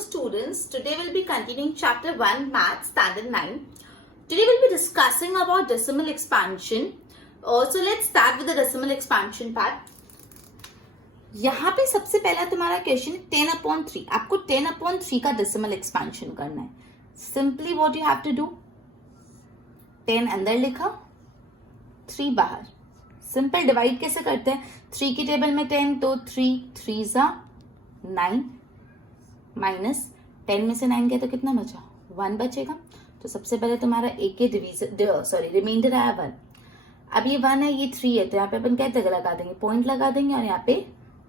students, today we'll be continuing chapter 1 Math Standard 9. Today we'll be discussing about decimal expansion. So let's start with the decimal expansion part. यहाँ पे सबसे पहला तुम्हारा question 10/3. आपको 10/3 का decimal expansion करना है. Simply what you have to do, 10 अंदर लिखा, 3 बाहर. सिंपल डिवाइड कैसे करते हैं, 3 की टेबल में 10 तो 3 3 9 माइनस 10 में से 9 गया तो कितना बचा, 1 बचेगा. तो सबसे पहले तुम्हारा एक के रिमाइंडर आया 1. अब ये 1 है, ये 3 है, तो यहाँ पे अपन क्या जगह लगा देंगे, पॉइंट लगा देंगे और यहाँ पे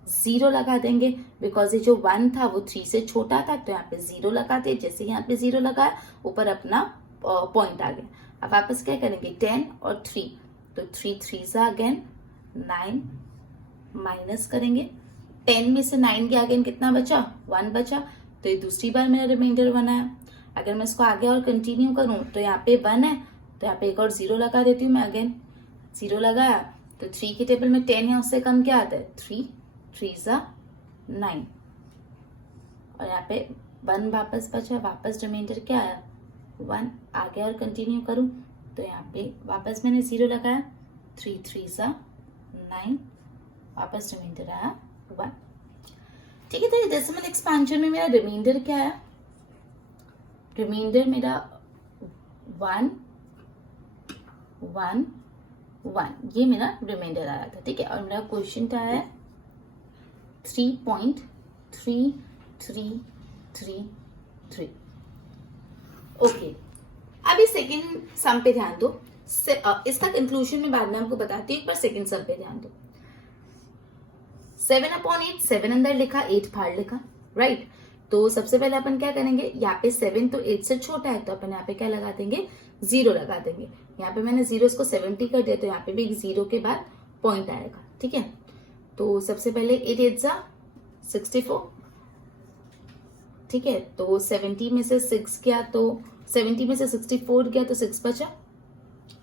0 लगा देंगे. बिकॉज ये जो 1 था वो 3 से छोटा था, तो यहाँ पे 0 लगाते. जैसे यहाँ पे 0 लगाया, ऊपर अपना पॉइंट आ गया. अब वापस क्या करेंगे, 10 और 3, तो 3 3 अगेन 9 माइनस करेंगे. 10 में से 9 के अगेन कितना बचा, 1 बचा. तो ये दूसरी बार मेरा रिमाइंडर 1 आया. अगर मैं इसको आगे और कंटिन्यू करूं तो यहाँ पे 1 है, तो यहाँ पे एक और 0 लगा देती हूँ मैं. अगेन 0 लगाया तो 3 की टेबल में 10 है, उससे कम क्या आता है, 3 3 9 और यहाँ पे 1 वापस बचा. वापस रिमाइंडर क्या आया, 1. आगे और कंटिन्यू करूं तो यहाँ पे वापस मैंने 0 लगाया, 3 3 9 वापस रिमाइंडर आया 1. ठीक है. तो डेसिमल एक्सपेंशन में मेरा रिमाइंडर क्या है, रिमाइंडर मेरा 1 1 1, ये मेरा रिमाइंडर आया था. ठीक है. और मेरा क्वेश्चन क्या है, 3.3333. ओके. अभी सेकंड सम पे ध्यान दो. इसका कंक्लूजन में बाद में आपको बताती हूँ, पर सेकंड सम पे ध्यान दो. 7/8, 7 अंदर लिखा, 8 बाहर लिखा. राइट. तो सबसे पहले अपन क्या करेंगे, यहाँ पे 7 तो 8 से छोटा है, तो अपन यहाँ पे क्या लगा देंगे, 0 लगा देंगे. यहाँ पे मैंने 0 इसको 70 कर दिया, तो यहाँ पे भी 0 के बाद पॉइंट आएगा. ठीक है. तो सबसे पहले 8 8 64. ठीक है. तो 70 में से 6 गया, तो 70 में से 64 गया तो 6 बचा.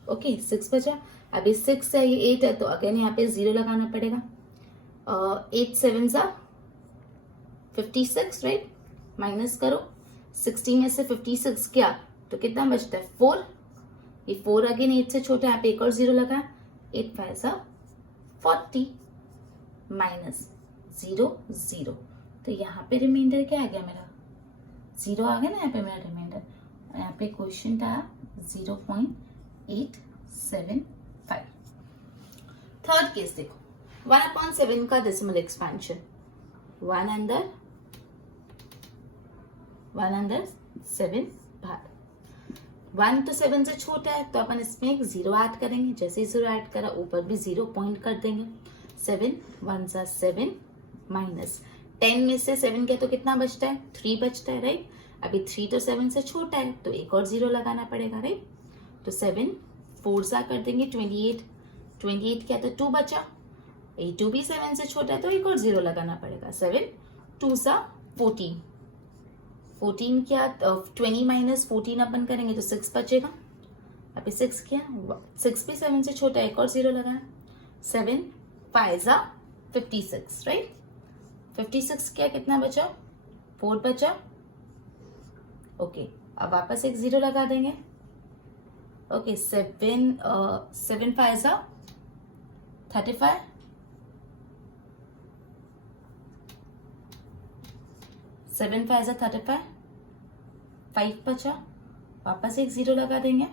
ओके, 6 बचा. अभी 6 है, ये 8 है, तो अगेन यहाँ पे 0 लगाना पड़ेगा. 8 7 56. राइट. माइनस करो, 60 में से 56 गया तो कितना बचता है, 4. ये 4 अगेन 8 से छोटा है, यहाँ पे एक और 0 लगा, 8 5 40 माइनस 0 0. तो यहाँ पे रिमाइंडर क्या आ गया, मेरा 0 आ गया ना यहाँ पे मेरा रिमाइंडर. यहाँ पे क्वेश्चन था 0.875. थर्ड केस देखो, 1/7 का डेसिमल एक्सपेंशन. 1 अंदर 7 बाहर. 1 तो 7 से छोटा है, तो अपन इसमें एक 0 ऐड करेंगे. जैसे ही 0 ऐड करा, ऊपर भी 0 पॉइंट कर देंगे. 7 1 7 माइनस 10 में से 7 गया तो कितना बचता है, 3 बचता है. राइट. अभी 3 तो 7 से छोटा है, तो एक और 0 लगाना पड़ेगा. राइट. तो 7 4 कर देंगे 28. 28 क्या, तो 2 बचा. ये 2 भी 7 से छोटा है, तो एक और 0 लगाना पड़ेगा. 7 2 14. 14 क्या, 20 माइनस 14 अपन करेंगे तो 6 बचेगा. अभी 6 क्या, 6 भी 7 से छोटा है, एक और 0 लगाया. 7 5 56. राइट. 56 क्या, कितना बचा, 4 बचा. ओके. अब वापस एक 0 लगा देंगे. ओके. 7 5 35. 7 5 35. 5 बचा. वापस एक 0 लगा देंगे.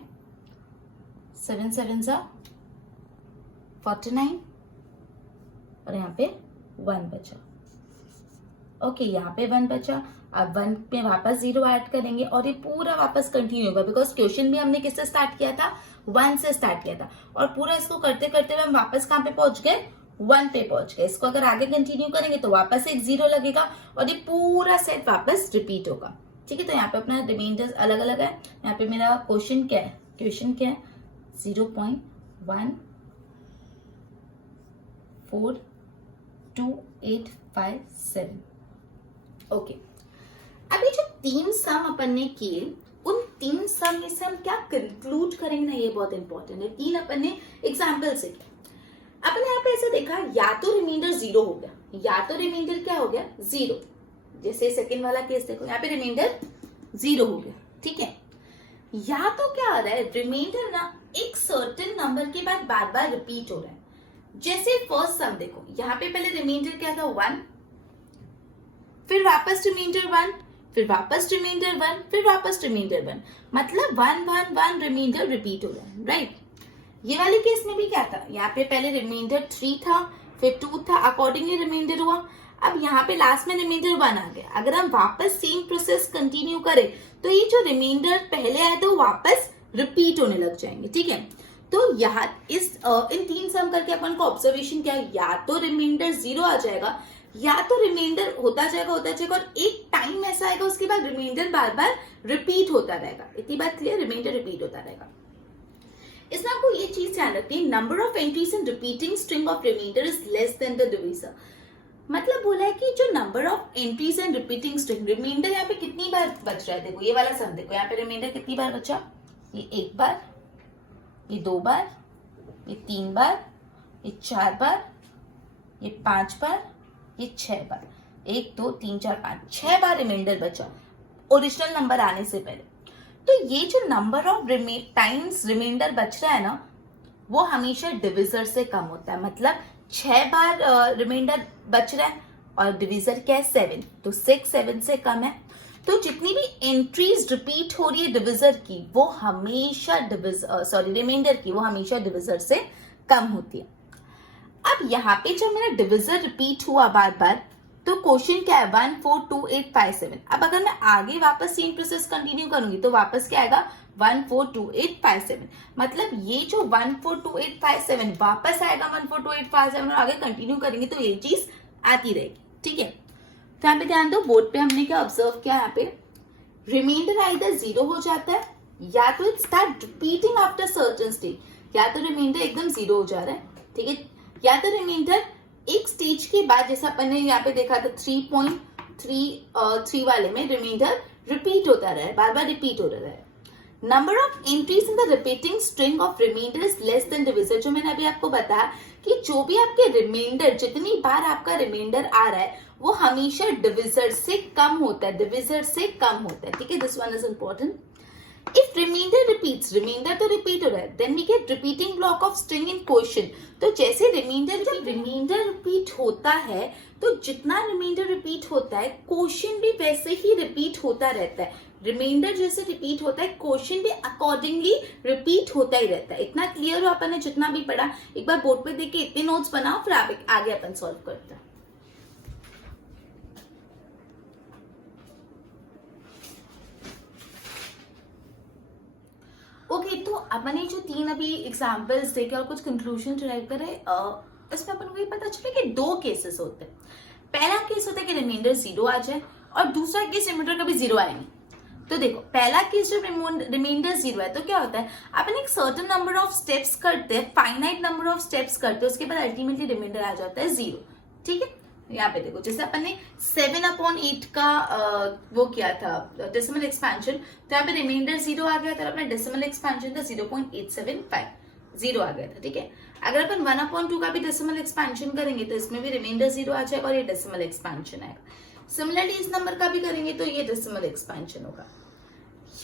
7 7 49 और यहाँ पे 1 बचा. ओके. यहाँ पे 1 बचा. अब 1 पे वापस 0 ऐड करेंगे और ये पूरा वापस कंटिन्यू होगा. बिकॉज क्वेश्चन भी हमने किससे स्टार्ट किया था, 1 से स्टार्ट किया था. और पूरा इसको करते करते हम वापस कहाँ पे पहुंच गए, 1 पे पहुंच गए. इसको अगर आगे कंटिन्यू करेंगे तो वापस एक 0 लगेगा और ये पूरा सेट वापस रिपीट होगा. ठीक है. तो यहाँ पे अपना रिमाइंडर्स अलग अलग है. यहाँ पे मेरा क्वेश्चन क्या है, 0.14857. ओके. अभी जो 3 सम अपन ने किए, उन 3 सम में से हम क्या कंक्लूड करेंगे ना, ये बहुत इंपॉर्टेंट है. 3 अपन ने एग्जाम्पल से किया. अपन यहाँ पे ऐसा देखा, या तो रिमाइंडर 0 हो गया, या तो रिमाइंडर क्या हो गया, 0. जैसे सेकंड वाला केस देखो, यहाँ पे रिमाइंडर 0 हो गया, ठीक है। या तो क्या आ रहा है, रिमाइंडर ना एक सर्टेन नंबर के बाद बार बार रिपीट हो रहा है। जैसे फर्स्ट सम देखो, यहाँ पे पहले रिमाइंडर क्या था 1, फिर वापस रिमाइंडर 1, फिर वापस रिमाइंडर 1, फिर वापस रिमाइंडर 1, मतलब 1 1 1 रिमाइंडर रिपीट हो रहा है, राइट। ये वाले केस में भी क्या था, यहाँ पे पहले रिमाइंडर 3 था, फिर 2 था, अकॉर्डिंगली रिमाइंडर हुआ। अब यहाँ पे लास्ट में रिमाइंडर 1 आ गया। अगर हम वापस सेम प्रोसेस कंटिन्यू करें तो ये जो रिमाइंडर पहले आए थे वो वापस रिपीट होने लग जाएंगे, ठीक है। तो यहाँ इन 3 सम करके अपन को ऑब्जर्वेशन क्या है, या तो रिमाइंडर 0 आ जाएगा, या तो रिमाइंडर होता जाएगा और एक टाइम ऐसा आएगा उसके बाद रिमाइंडर बार बार रिपीट होता रहेगा। इतनी बात क्लियर, रिमाइंडर रिपीट होता रहेगा। इसमें आपको ये चीज ध्यान रखनी है, number of entries in repeating string of remainder is less than the divisor. मतलब बोला है कि जो number of entries and repeating string, remainder यहाँ पे कितनी बार बच रहा है, देखो ये वाला सम देखो, यहाँ पे रिमाइंडर कितनी बार बचा, ये 1 बार, ये 2 बार, ये 3 बार, ये 4 बार, ये 5 बार, ये 6 बार, 1 2 3 4 5 6 बार रिमाइंडर बचा ओरिजिनल नंबर आने से पहले। तो ये जो नंबर ऑफ टाइम्स रिमाइंडर बच रहा है ना, वो हमेशा डिविजर से कम होता है। मतलब 6 बार रिमाइंडर बच रहा है और डिविजर क्या है 7, तो 6 7 से कम है। तो जितनी भी एंट्रीज रिपीट हो रही है डिविजर की, वो हमेशा रिमाइंडर की वो हमेशा डिविजर से कम होती है। अब यहाँ पे जब मेरा डिविजर रिपीट हुआ बार बार, तो क्वेश्चन क्या है 1 4 2 8 5 7। अब अगर मैं आगे वापस सेम प्रोसेस कंटिन्यू करूंगी तो वापस क्या आएगा 1 4 2 8 5 7। मतलब ये जो 1 4 2 8 5 7 वापस आएगा 1 4 2 8 5 7 और आगे कंटिन्यू करेंगे तो ये चीज आती रहेगी, ठीक है। तो यहाँ पे ध्यान दो, बोर्ड पे हमने क्या ऑब्जर्व किया, यहाँ पे रिमाइंडर आइदर 0 हो जाता है या तो it start repeating after certain stage, या तो रिमाइंडर एकदम 0 हो जा रहा है, ठीक है, या तो रिमाइंडर एक स्टेज के बाद, जैसा अपन ने यहाँ पे देखा था 3.3 वाले में रिमाइंडर रिपीट होता रहा है, बार बार रिपीट हो रहा है। Number of entries in the repeating string of remainder is less than divisor. जो मैंने अभी आपको बताया कि जो भी आपके रिमाइंडर, जितनी बार आपका रिमाइंडर आ रहा है वो हमेशा डिविजर से कम होता है, डिविजर से कम होता है, ठीक है। This one is important. If remainder repeats, remainder तो repeat हो रहा है, then we get repeating block of string in quotient। तो जैसे remainder, जब remainder repeat होता है तो जितना remainder repeat होता है quotient भी वैसे ही repeat होता रहता है। remainder जैसे repeat होता है quotient भी accordingly repeat होता ही रहता है। इतना क्लियर हो अपन ने जितना भी पढ़ा, एक बार बोर्ड पे देख के इतने नोट्स बनाओ, फिर आगे अपन सॉल्व करते हैं। ओके, तो अपन ने जो 3 अभी एग्जांपल्स देखे और कुछ कंक्लूजन ड्राइव करे, इसमें अपन को ये पता चला कि 2 केसेस होते हैं। पहला केस होता है कि रिमाइंडर 0 आ जाए और दूसरा केस रिमाइंडर कभी 0 आए नहीं। तो देखो, पहला केस जब रिमाइंडर 0 है तो क्या होता है, अपन एक सर्टेन नंबर ऑफ स्टेप्स करते हैं, फाइनाइट नंबर ऑफ स्टेप्स करते हैं, उसके बाद अल्टीमेटली रिमाइंडर आ जाता है 0, ठीक है। यहाँ पे देखो, जैसे अपन ने 7/8 का वो किया था डेसिमल एक्सपेंशन, तो यहाँ पे रिमाइंडर 0 आ गया था, अपना डेसिमल एक्सपेंशन था 0.875, 0 आ गया था, ठीक है। अगर अपन 1/2 का भी डेसिमल एक्सपेंशन करेंगे तो इसमें भी रिमाइंडर 0 आ जाएगा और ये डेसिमल एक्सपेंशन आएगा। सिमिलरली इस नंबर का भी करेंगे तो ये डेसिमल एक्सपेंशन होगा।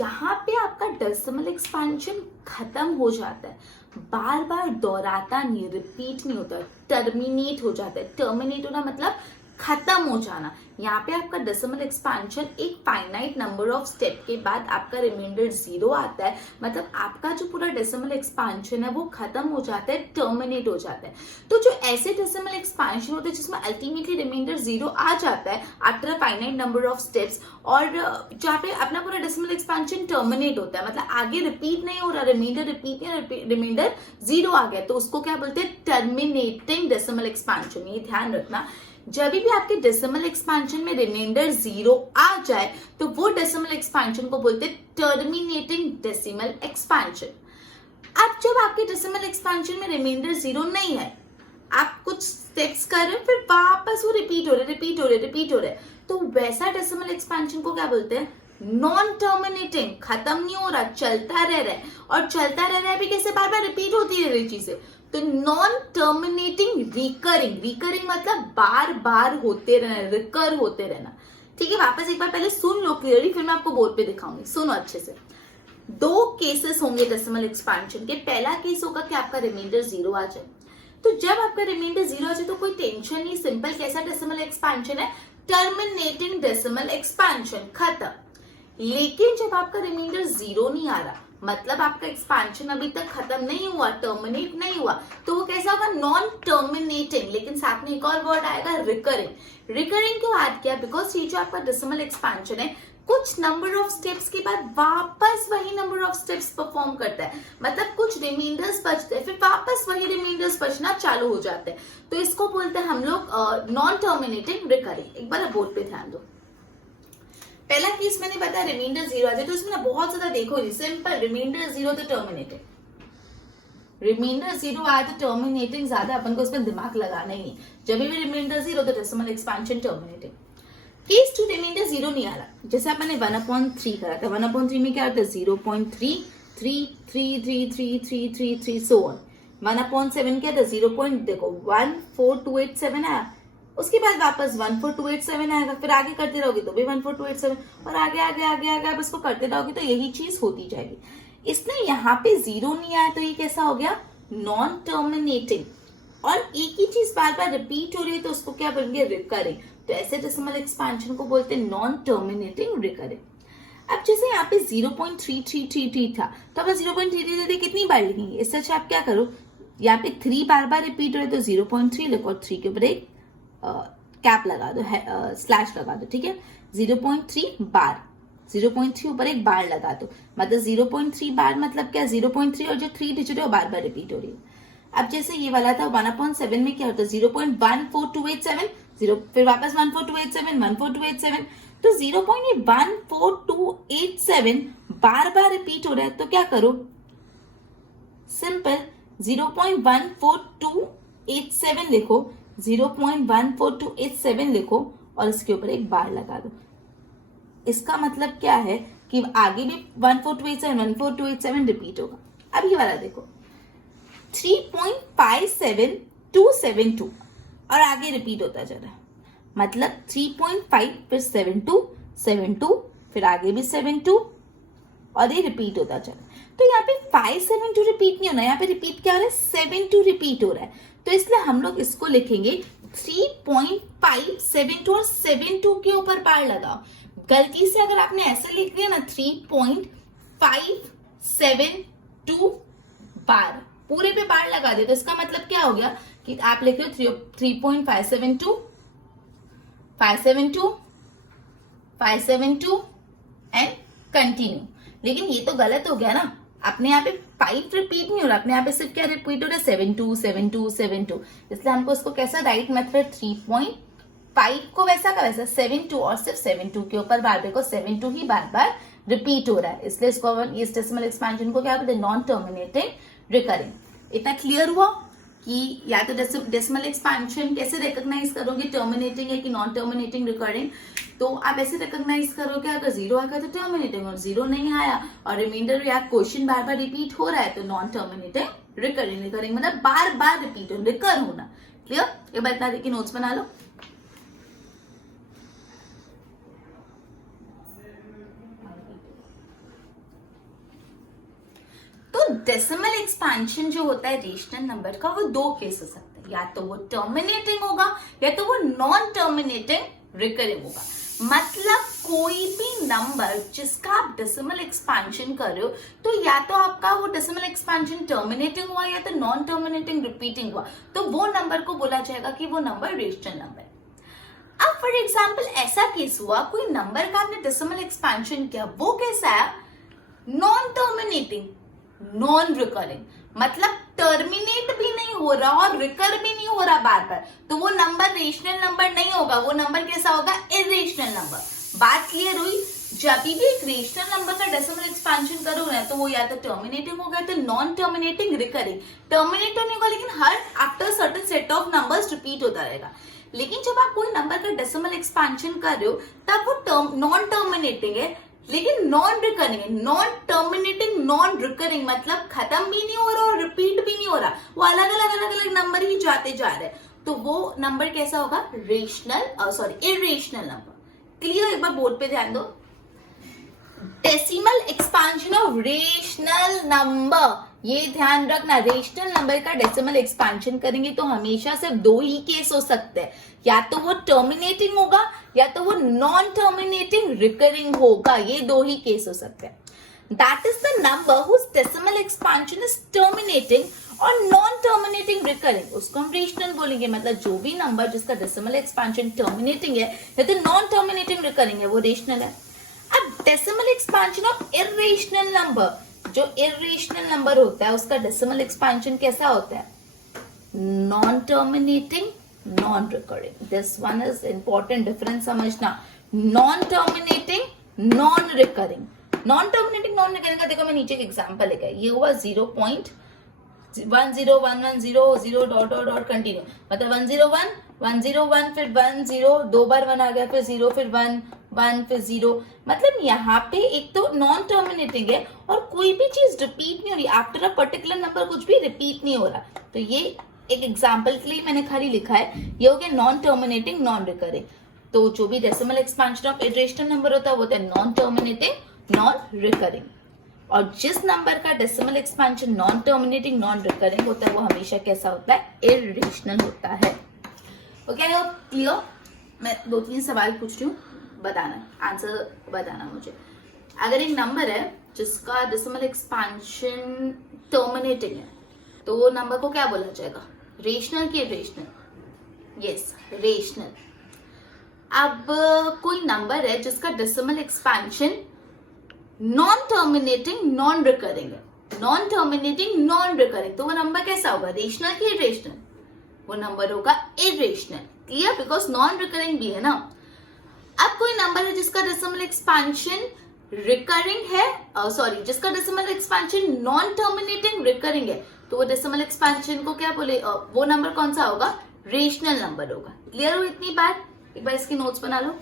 यहाँ पे आपका डेसिमल एक्सपेंशन खत्म हो जाता है, बार बार दोहराता नहीं, रिपीट नहीं होता, टर्मिनेट हो जाता है। टर्मिनेट होना मतलब खत्म हो जाना। यहाँ पे आपका डेसिमल एक्सपेंशन एक फाइनाइट नंबर ऑफ स्टेप के बाद आपका रिमाइंडर 0 आता है, मतलब आपका जो पूरा डेसिमल एक्सपेंशन है वो खत्म हो जाता है, टर्मिनेट हो जाता है। तो जो ऐसे डेसिमल एक्सपेंशन होते हैं जिसमें अल्टीमेटली रिमाइंडर 0 आ जाता है after a finite number of steps, और जहाँ पे अपना पूरा डेसिमल एक्सपेंशन टर्मिनेट होता है, मतलब आगे रिपीट नहीं हो रहा, रिमाइंडर रिपीट नहीं, रिमाइंडर 0 आ गया, तो उसको क्या बोलते हैं, टर्मिनेटिंग डेसिमल एक्सपेंशन। ये ध्यान रखना, जब भी आपके डेसिमल एक्सपेंशन में रिमाइंडर 0 आ जाए तो वो डेसिमल एक्सपेंशन को बोलते हैं टर्मिनेटिंग डेसिमल एक्सपेंशन। अब जब आपके डेसिमल एक्सपेंशन में रिमाइंडर 0 नहीं है, आप कुछ स्टेप्स कर रहे हैं, फिर वापस वो रिपीट हो रहे, तो वैसा डेसिमल एक्सपेंशन को क्या बोलते हैं, नॉन टर्मिनेटिंग। खत्म नहीं हो रहा, चलता रह रहा है, और चलता रह रहा है भी कैसे, बार बार रिपीट होती रह रही चीजें। तो नॉन टर्मिनेटिंग रिकरिंग, रिकरिंग मतलब बार बार होते रहना, रिकर होते रहना, ठीक है, वापस एक बार पहले सुन लो क्लियरली, फिर मैं आपको बोर्ड पे दिखाऊंगी, सुनो अच्छे से। दो केसेस होंगे डेसिमल एक्सपेंशन के। पहला केस होगा कि आपका रिमाइंडर 0 आ जाए। तो जब आपका रिमाइंडर 0 आ जाए तो कोई टेंशन नहीं, सिंपल। कैसा डेसिमल एक्सपेंशन है? टर्मिनेटिंग डेसिमल एक्सपेंशन, खत्म। लेकिन जब आपका रिमाइंडर 0 नहीं आ रहा, मतलब आपका एक्सपेंशन अभी तक खत्म नहीं हुआ, टर्मिनेट नहीं हुआ, तो वो कैसा होगा? Non terminating. लेकिन साथ में एक और वर्ड आएगा, रिकरिंग। रिकरिंग क्यों ऐड किया? बिकॉज ये जो आपका डेसिमल एक्सपेंशन है, कुछ नंबर ऑफ स्टेप्स के बाद वापस वही नंबर ऑफ स्टेप्स परफॉर्म करता है। मतलब कुछ रिमाइंडर्स बचते हैं, फिर वापस वही रिमाइंडर्स बचना चालू हो जाते हैं। तो इसको बोलते हैं हम लोग नॉन टर्मिनेटिंग रिकरिंग। एक बार बोर्ड पे ध्यान दो। पहला केस मैंने बताया रिमाइंडर 0 आ जाए, तो इसमें ना बहुत ज्यादा देखो जी, सिंपल। रिमाइंडर 0 तो टर्मिनेटिंग, रिमाइंडर 0 आया तो टर्मिनेटिंग, ज्यादा अपन को इसमें दिमाग लगाना ही है। जब भी रिमाइंडर 0 तो decimal expansion terminating. Case 2 remainder 0 नहीं आ रहा, जैसे अपने 1/3 करा था। 1/3 में क्या होता है? 0.3333333 सो ऑन। 1/7 क्या था? 0.14287 आया। उसके बाद वापस 14287 आएगा, फिर आगे करते रहोगे तो भी 14287, और आगे आगे आगे आगे आप इसको करते रहोगे तो यही चीज होती जाएगी। इसलिए यहाँ पे 0 नहीं आया तो ये कैसा हो गया? Non terminating. और एक ही चीज बार बार रिपीट हो रही है तो उसको क्या बोलेंगे? रिकरिंग। तो ऐसे डेसिमल एक्सपेंशन को बोलते हैं नॉन टर्मिनेटिंग रिकरिंग। अब जैसे यहाँ पे 0.3333 था, तो अब 0.33 कितनी बार लिखेंगे? इससे अच्छा आप क्या करो, यहाँ पे 3 बार बार रिपीट हो रहे तो 0.3 लिखो और 3 के ऊपर एक कैप लगा दो, स्लैश लगा दो, ठीक है। 0.3 बार, 0.3 ऊपर एक बार लगा दो, मतलब 0.3 बार मतलब क्या? 0.3 और जो 3 डिजिट है वो बार बार रिपीट हो रही है। अब जैसे ये वाला था 1/7 में क्या होता है? 0.14287, फिर वापस 14287, 14287, तो 0.14287 बार बार रिपीट हो रहा है, तो क्या करो? सिंपल 0.14287 लिखो, 0.14287 लिखो और इसके ऊपर एक बार लगा दो। इसका मतलब क्या है कि आगे भी 14287 रिपीट होगा। अब ये वाला देखो 3.57272 और आगे रिपीट होता जा रहा है, मतलब 3.5 फिर 72 फिर आगे भी 72 और ये रिपीट होता जा रहा है। तो यहाँ पे 572 रिपीट नहीं होना, यहाँ पे रिपीट क्या हो रहा है? 72 रिपीट हो रहा है। तो इसलिए हम लोग इसको लिखेंगे 3.572 और 72 के ऊपर बार लगाओ। गलती से अगर आपने ऐसे लिख दिया ना 3.572 बार, पूरे पे बार लगा दिया, तो इसका मतलब क्या हो गया कि आप लिख रहे हो 3.572 572 572 एंड कंटिन्यू। लेकिन ये तो गलत हो गया ना, अपने यहाँ पे 5 रिपीट नहीं हो रहा, अपने यहाँ पे सिर्फ क्या रिपीट हो रहा है? 72 72 72। इसलिए हमको इसको कैसा राइट मेथड 3.5 को वैसा का वैसा 72 और सिर्फ 72 के ऊपर बार, देखो 72 ही बार बार रिपीट हो रहा है, इसलिए इसको इस डेसिमल एक्सपेंशन को क्या बोलते हैं? Non terminating recurring. इतना क्लियर हुआ कि या तो डेसिमल एक्सपेंशन कैसे रिकॉग्नाइज करोगे, टर्मिनेटिंग है कि नॉन टर्मिनेटिंग रिकरिंग। तो आप ऐसे रिकॉग्नाइज करोगे अगर 0 आ गया तो टर्मिनेटिंग, और 0 नहीं आया और रिमाइंडर या क्वेश्चन बार बार रिपीट हो रहा है तो नॉन टर्मिनेटिंग रिकरिंग। रिकरिंग मतलब बार बार रिपीट हो, रिकर होना। क्लियर? एक बार इतना देखिए, नोट्स बना लो। तो डेसिमल एक्सपेंशन जो होता है रेशनल नंबर का, वो दो केस हो सकते हैं, या तो वो टर्मिनेटिंग होगा या तो वो नॉन टर्मिनेटिंग रिकरिंग होगा। मतलब कोई भी नंबर जिसका आप डेसिमल एक्सपेंशन कर रहे हो, तो या तो आपका वो डेसिमल एक्सपेंशन टर्मिनेटिंग हुआ या तो नॉन टर्मिनेटिंग रिपीटिंग हुआ, तो वो नंबर को बोला जाएगा कि वो नंबर रेशनल नंबर है। अब फॉर एग्जाम्पल ऐसा केस हुआ, कोई नंबर का आपने डेसिमल एक्सपेंशन किया, वो कैसा है? नॉन टर्मिनेटिंग नॉन रिकरिंग, मतलब टर्मिनेट भी नहीं हो रहा और रिकर भी नहीं हो रहा बार बार, तो वो नंबर रेशनल नंबर नहीं होगा, वो नंबर कैसा होगा? Irrational number. बात क्लियर हुई? जब भी एक रेशनल नंबर का डेसिमल एक्सपेंशन करोगे ना, तो वो या तो टर्मिनेटिंग होगा तो नॉन टर्मिनेटिंग रिकरिंग। टर्मिनेट नहीं होगा लेकिन her after certain set of numbers repeat होता रहेगा। लेकिन जब आप कोई नंबर का डेसिमल एक्सपेंशन कर रहे हो तब वो नॉन टर्मिनेटिंग है लेकिन नॉन रिकरिंग है। नॉन टर्मिनेटिंग नॉन रिकरिंग मतलब खत्म भी नहीं हो रहा और रिपीट भी नहीं हो रहा, वो अलग अलग नंबर ही जाते जा रहे हैं, तो वो नंबर कैसा होगा? Rational irrational number. क्लियर? एक बार बोर्ड पे ध्यान दो। Decimal expansion of rational number, ये ध्यान रखना, रेशनल नंबर का डेसिमल एक्सपांशन करेंगे तो हमेशा सिर्फ दो ही केस हो सकते हैं, या तो वो टर्मिनेटिंग होगा या तो वो नॉन टर्मिनेटिंग रिकरिंग होगा, ये दो ही केस हो सकते हैं। That is the number whose decimal expansion is terminating और नॉन टर्मिनेटिंग रिकरिंग, उसको हम रेशनल बोलेंगे। मतलब जो भी नंबर जिसका डेसिमल एक्सपांशन टर्मिनेटिंग है या तो नॉन टर्मिनेटिंग रिकरिंग है, वो रेशनल है। अब decimal expansion of irrational number, जो इर्रेशनल नंबर होता है उसका डेसिमल एक्सपांशन कैसा होता है? Non terminating non recurring. This one is important difference समझना, non terminating non recurring. Non terminating non recurring का देखो मैं नीचे एक एग्जांपल लेकर, ये हुआ 0.10110 डॉट डॉट डॉट कंटिन्यू, मतलब 101 101 फिर 10 दो बार 1 आ गया, फिर 0 फिर 1 1 फिर 0। मतलब यहाँ पे एक तो नॉन टर्मिनेटिंग है और कोई भी चीज रिपीट नहीं हो रही, आफ्टर अ पर्टिकुलर नंबर कुछ भी रिपीट नहीं हो रहा। तो ये एक एग्जांपल के लिए मैंने खाली लिखा है, ये हो गया नॉन टर्मिनेटिंग नॉन रिकरिंग। तो जो भी decimal expansion of irrational number होता है वो होता है नॉन टर्मिनेटिंग नॉन रिकरिंग, और जिस नंबर का decimal expansion non terminating non recurring होता है वो हमेशा कैसा होता है? इरेशनल होता है। Okay, I hope clear. मैं 2-3 सवाल पूछ रही हूँ, बताना, आंसर बताना मुझे। अगर एक नंबर है जिसका डेसिमल एक्सपांशन टर्मिनेटिंग है तो वो नंबर को क्या बोला जाएगा? रेशनल की इरेशनल? Yes, rational. अब कोई नंबर है जिसका decimal expansion non terminating non recurring है, नॉन टर्मिनेटिंग नॉन रिकरिंग, तो वो नंबर कैसा होगा? रेशनल की इरेशनल? वो नंबर होगा irrational. Clear? Because non recurring भी है ना। अब कोई नंबर है जिसका डेसिमल एक्सपांशन रिकरिंग है, सॉरी, जिसका decimal expansion non terminating recurring है, तो वो डेसिमल एक्सपांशन को क्या बोले? वो नंबर कौन सा होगा? रेशनल नंबर होगा। क्लियर हो इतनी बात? एक बार इसकी नोट्स बना लो।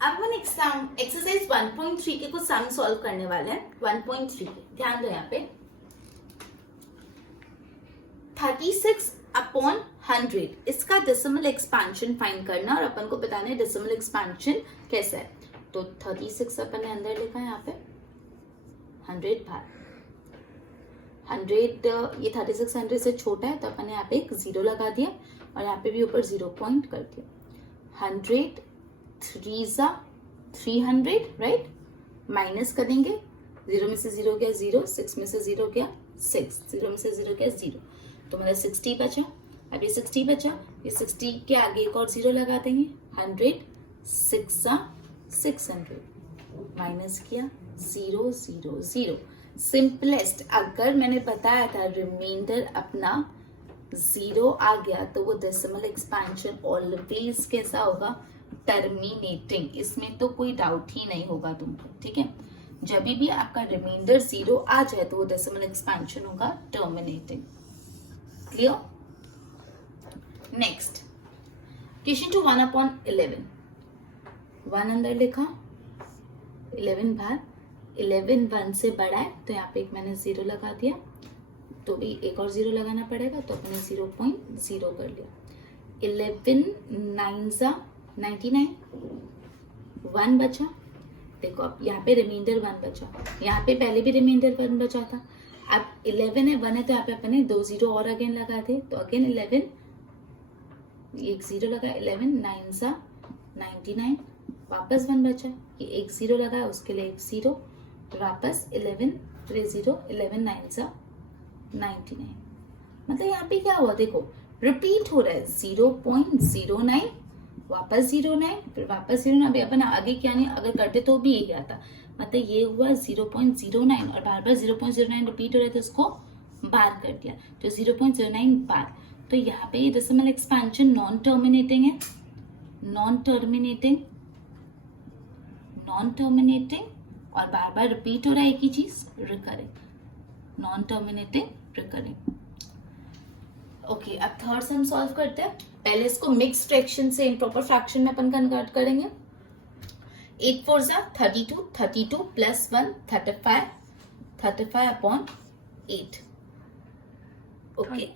अब हम एक्सरसाइज 1.3 के कुछ सम सॉल्व करने वाले हैं। 1.3 के ध्यान दो, यहाँ पे 36/100 इसका डेसिमल एक्सपांशन फाइंड करना और अपन को बताना है डेसिमल एक्सपांशन कैसा है। तो 36 अपन ने अंदर लिखा है, यहाँ पे 100 बार 100, ये 36 100 से छोटा है तो अपन ने यहाँ पे एक 0 लगा दिया और यहाँ पे भी ऊपर 0 पॉइंट कर दिया। 100 3 300, राइट? माइनस करेंगे, 0 में से 0 गया 0, 6 में से 0 गया 6, 0 में से 0 गया 0, तो मतलब 60 बचा। अब ये 60 बचा, ये 60 के आगे एक और 0 लगा देंगे। 100 6 600 माइनस किया 0 0 0। सिंपलेस्ट, अगर मैंने बताया था रिमाइंडर अपना 0 आ गया तो वो डेसिमल एक्सपांशन ऑलवेज कैसा होगा? टर्मिनेटिंग। इसमें तो कोई डाउट ही नहीं होगा तुमको, ठीक है? जब भी आपका रिमाइंडर 0 आ जाए तो वो डेसिमल एक्सपांशन होगा terminating. Clear? Next question two 1/11। 1 अंदर लिखा, 11 बार 11 1 से बड़ा है तो यहाँ पे एक मैंने 0 लगा दिया, तो भी एक और 0 लगाना पड़ेगा, तो अपने 0.0 कर लिया। 11 9 99, 1 बचा। देखो अब यहाँ पे रिमाइंडर 1 बचा, यहाँ पे पहले भी रिमाइंडर 1 बचा था। अब 11 है 1 है तो यहाँ पे अपने 2 0 और अगेन लगा दे, तो अगेन 11, एक 0 लगा, 11 9 99, वापस 1 बचा, ये एक 0 लगा, उसके लिए एक 0, वापस 11 3 0, 11 9 99। मतलब यहाँ पे क्या हुआ? देखो रिपीट हो रहा है, 0.09 वापस 09 फिर वापस 09। अभी अपन आगे क्या नहीं अगर करते तो भी यही आता, मतलब ये हुआ 0.09 और बार बार 0.09 रिपीट हो रहे थे, उसको बार कर दिया, तो 0.09 बार। तो यहाँ पे डेसिमल एक्सपांशन नॉन टर्मिनेटिंग है, नॉन टर्मिनेटिंग और बार बार रिपीट हो रहा है एक ही चीज, recurring, non terminating recurring. Okay, अब थर्ड सम सॉल्व करते हैं। पहले इसको मिक्स फ्रैक्शन से इम्प्रॉपर फ्रैक्शन में अपन कन्वर्ट करेंगे। 8 4 32, 32 प्लस 1 35 35/8। ओके,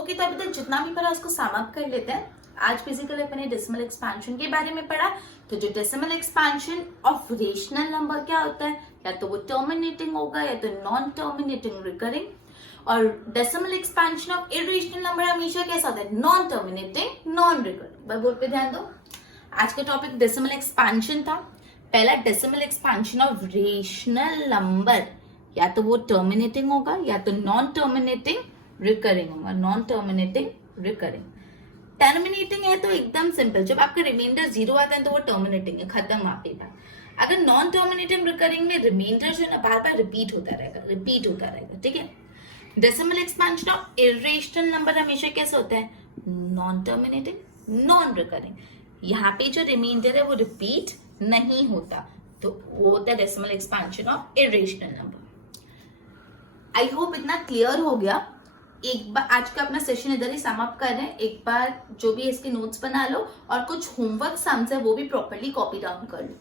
ओके, तो अभी तक जितना भी पढ़ा उसको सम अप कर लेते हैं। आज बेसिकली अपने डेसिमल एक्सपेंशन के बारे में पढ़ा। तो जो decimal expansion of rational number क्या होता है, या तो वो टर्मिनेटिंग होगा या तो नॉन टर्मिनेटिंग रिकरिंग, और decimal expansion of irrational number हमेशा कैसा होता है, non terminating non recurring. Board पे ध्यान दो, आज का टॉपिक डेसिमल एक्सपेंशन था। पहला decimal expansion of rational number, या तो वो टर्मिनेटिंग होगा या तो नॉन टर्मिनेटिंग रिकरिंग होगा, नॉन टर्मिनेटिंग रिकरिंग। टर्मिनेटिंग है तो एकदम सिंपल, जब आपका रिमाइंडर 0 आता है तो वो टर्मिनेटिंग है, खत्म वहां पे बात। अगर नॉन टर्मिनेटिंग रिकरिंग में रिमाइंडर जो है ना बार बार रिपीट होता रहेगा, ठीक है। Decimal expansion of irrational number हमेशा कैसे होता है, नॉन टर्मिनेटिंग नॉन रिकरिंग। यहाँ पे जो रिमाइंडर है वो रिपीट नहीं होता, तो वो होता है decimal expansion of irrational number. I hope इतना क्लियर हो गया। एक बार आज का अपना सेशन इधर ही सम अप कर रहे हैं। एक बार जो भी इसके नोट्स बना लो और कुछ होमवर्क सम्स है वो भी प्रॉपर्ली कॉपी डाउन कर लो।